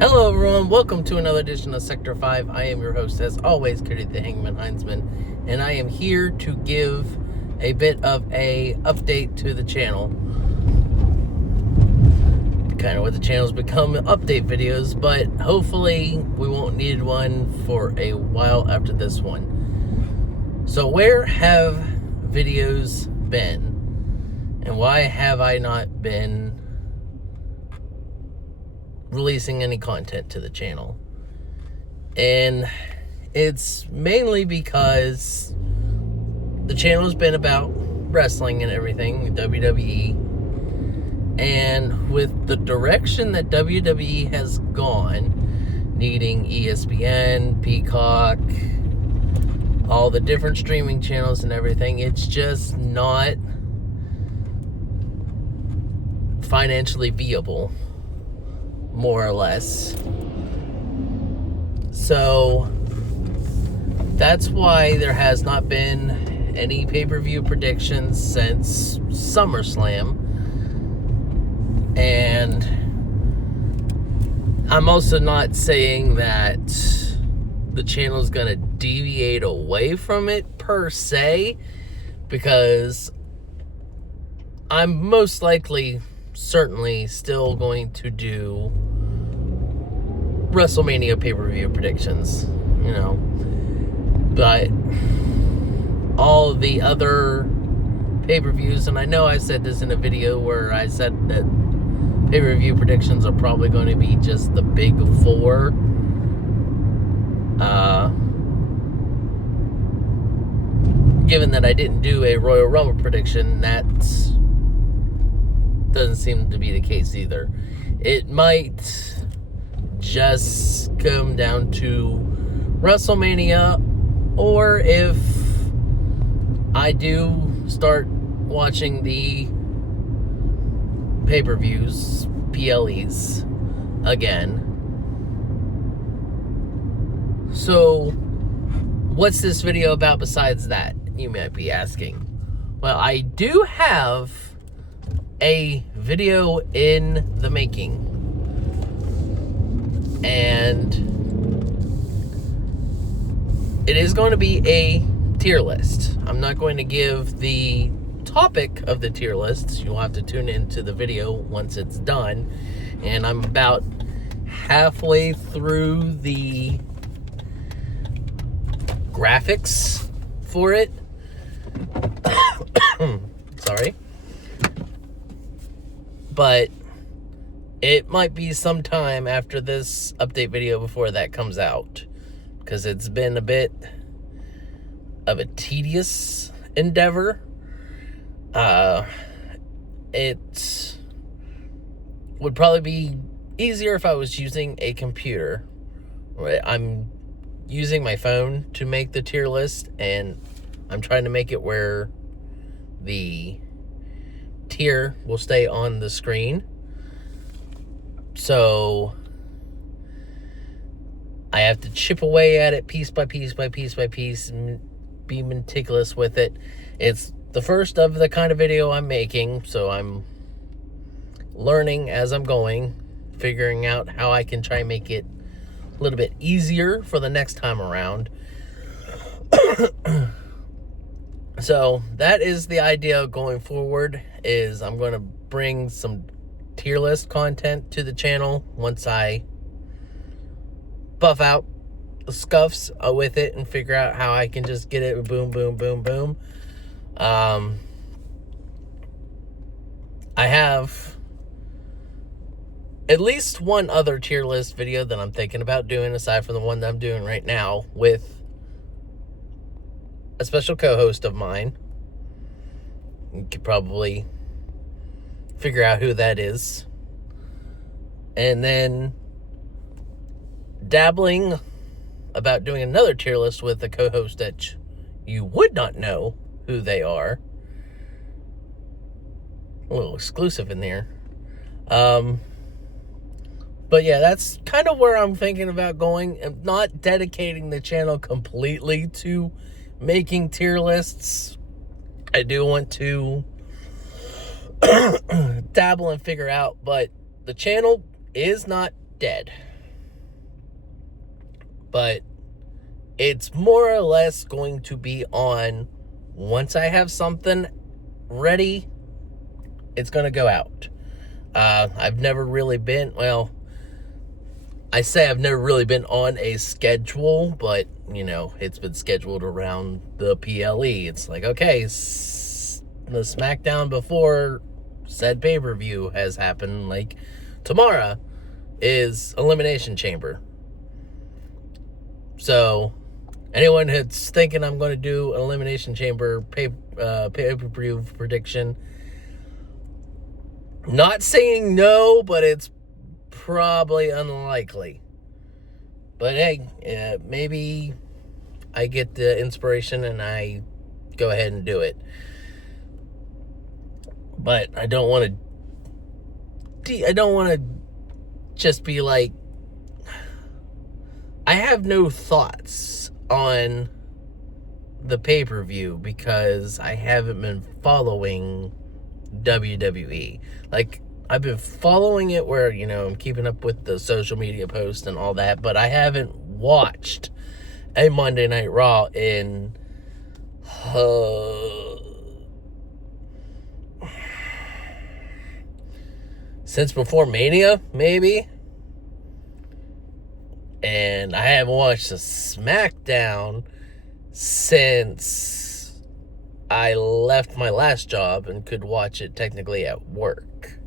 Hello everyone, welcome to another edition of Sector 5. I am your host, as always, Cody the Hangman Hinzman, and I am here to give a bit of a update to the channel. Kind of what the channel's become, update videos, but hopefully we won't need one for a while after this one. So where have videos been? And why have I not been releasing any content to the channel? And it's mainly because the channel's been about wrestling and everything, WWE, and with the direction that WWE has gone, needing ESPN, Peacock, all the different streaming channels and everything, it's just not financially viable, more or less. So that's why there has not been any pay-per-view predictions since SummerSlam. And I'm also not saying that the channel is going to deviate away from it per se, because I'm most likely certainly still going to do WrestleMania pay-per-view predictions, but all the other pay-per-views, and I know I said this in a video where I said that pay-per-view predictions are probably going to be just the big four. Given that I didn't do a Royal Rumble prediction, that doesn't seem to be the case either. It might just come down to WrestleMania, or if I do start watching the pay-per-views, PLEs, again. So, what's this video about besides that, you might be asking? Well, I do have a video in the making, and it is going to be a tier list. I'm not going to give the topic of the tier list. You'll have to tune into the video once it's done, and I'm about halfway through the graphics for it. Sorry. But it might be some time after this update video before that comes out, because it's been a bit of a tedious endeavor. It would probably be easier if I was using a computer. I'm using my phone to make the tier list, and I'm trying to make it where the tier will stay on the screen. So I have to chip away at it piece by piece by piece by piece and be meticulous with it. It's the first of the kind of video I'm making, so I'm learning as I'm going, figuring out how I can try and make it a little bit easier for the next time around. So that is the idea going forward, is I'm going to bring some tier list content to the channel once I buff out the scuffs with it and figure out how I can just get it boom, boom, boom, boom. I have at least one other tier list video that I'm thinking about doing, aside from the one that I'm doing right now, with a special co-host of mine. You could probably figure out who that is. And then dabbling about doing another tier list with a co-host that you would not know who they are. A little exclusive in there. But yeah, that's kind of where I'm thinking about going. I'm not dedicating the channel completely to making tier lists. I do want to dabble and figure out, but the channel is not dead. But it's more or less going to be on, once I have something ready, it's going to go out. I've never really been, well, I say I've never really been on a schedule, but, you know, it's been scheduled around the PLE. It's like, okay, the SmackDown before said pay-per-view has happened. Like, tomorrow is Elimination Chamber. So, anyone that's thinking I'm going to do an Elimination Chamber pay-per-view prediction, not saying no, but it's probably unlikely. But hey, maybe I get the inspiration and I go ahead and do it. But I don't want to just be like, I have no thoughts on the pay-per-view because I haven't been following WWE. Like, I've been following it where, you know, I'm keeping up with the social media posts and all that, but I haven't watched a Monday Night Raw in since before Mania, maybe. And I haven't watched a SmackDown since I left my last job and could watch it technically at work,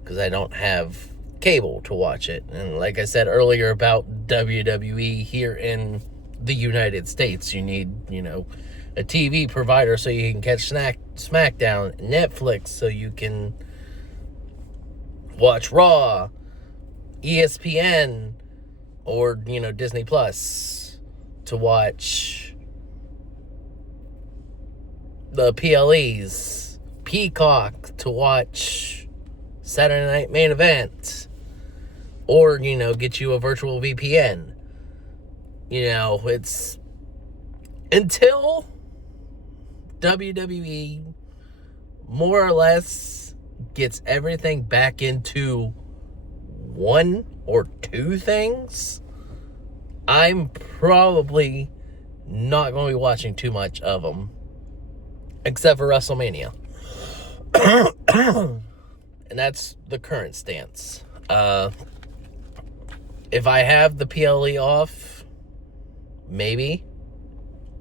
because I don't have cable to watch it. And like I said earlier about WWE here in the United States, you need, you know, a TV provider so you can catch SmackDown, Netflix so you can watch Raw, ESPN, or, you know, Disney Plus to watch the PLEs, Peacock to watch Saturday Night Main Event, or, you know, get you a virtual VPN. You know, it's until WWE more or less gets everything back into one or two things, I'm probably not going to be watching too much of them, except for WrestleMania. And that's the current stance. If I have the PLE off, maybe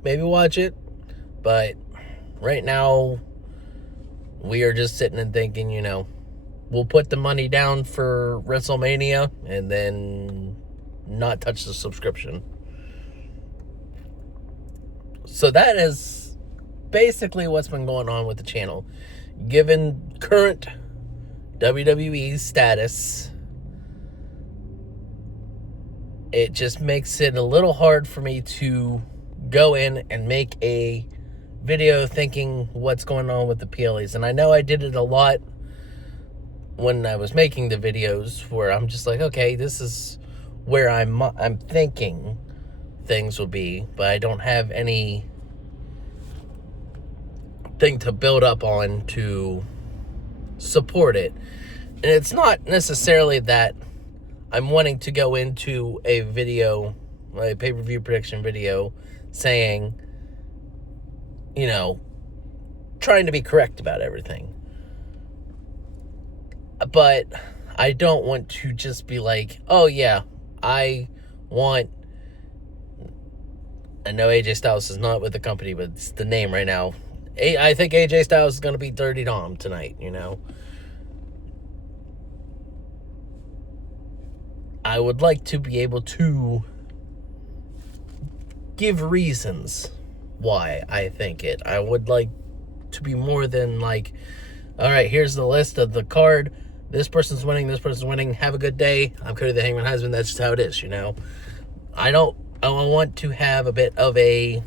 watch it. But right now, we are just sitting and thinking, you know, we'll put the money down for WrestleMania and then not touch the subscription. So that is basically what's been going on with the channel. Given current WWE status, it just makes it a little hard for me to go in and make a video thinking what's going on with the PLEs. And I know I did it a lot when I was making the videos, where I'm just like, okay, this is where I'm thinking things will be, but I don't have any thing to build up on to support it. And it's not necessarily that I'm wanting to go into a video, a pay-per-view prediction video, saying, you know, trying to be correct about everything. But I don't want to just be like, oh yeah, I know AJ Styles is not with the company, but it's the name right now. I think AJ Styles is going to beat Dirty Dom tonight, you know. I would like to be able to give reasons why I think it. I would like to be more than like, all right, here's the list of the card. This person's winning, this person's winning. Have a good day. I'm Cody the Hangman Hinzman. That's just how it is, you know. I want to have a bit of a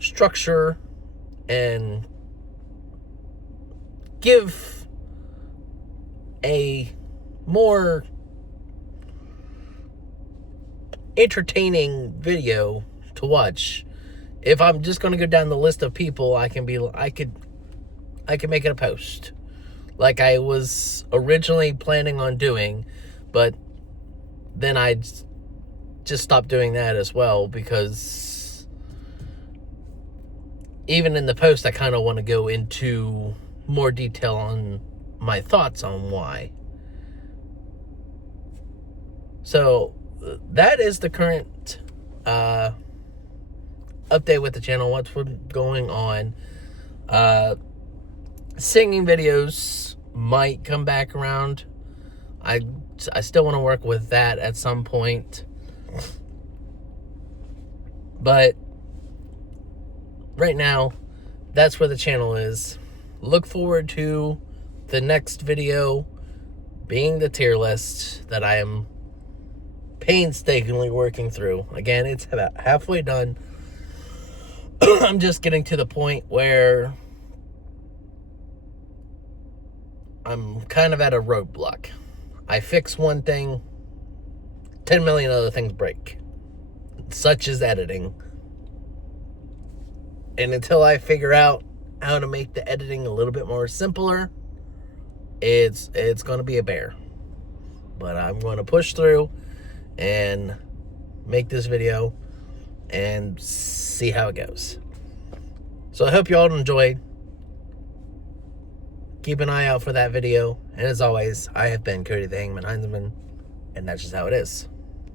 structure and give a more entertaining video to watch. If I'm just going to go down the list of people, I could make it a post like I was originally planning on doing, but then I just stop doing that as well, because even in the post I kind of want to go into more detail on my thoughts on why. So that is the current update with the channel, what's going on. Singing videos might come back around. I still want to work with that at some point. But right now, that's where the channel is. Look forward to the next video being the tier list that I am painstakingly working through. Again, it's about halfway done. I'm just getting to the point where I'm kind of at a roadblock. I fix one thing, 10 million other things break, such as editing. And until I figure out how to make the editing a little bit more simpler, it's going to be a bear. But I'm going to push through and make this video and see how it goes. So I hope you all enjoyed. Keep an eye out for that video. And as always, I have been Cody the Hangman Hinzman, and that's just how it is.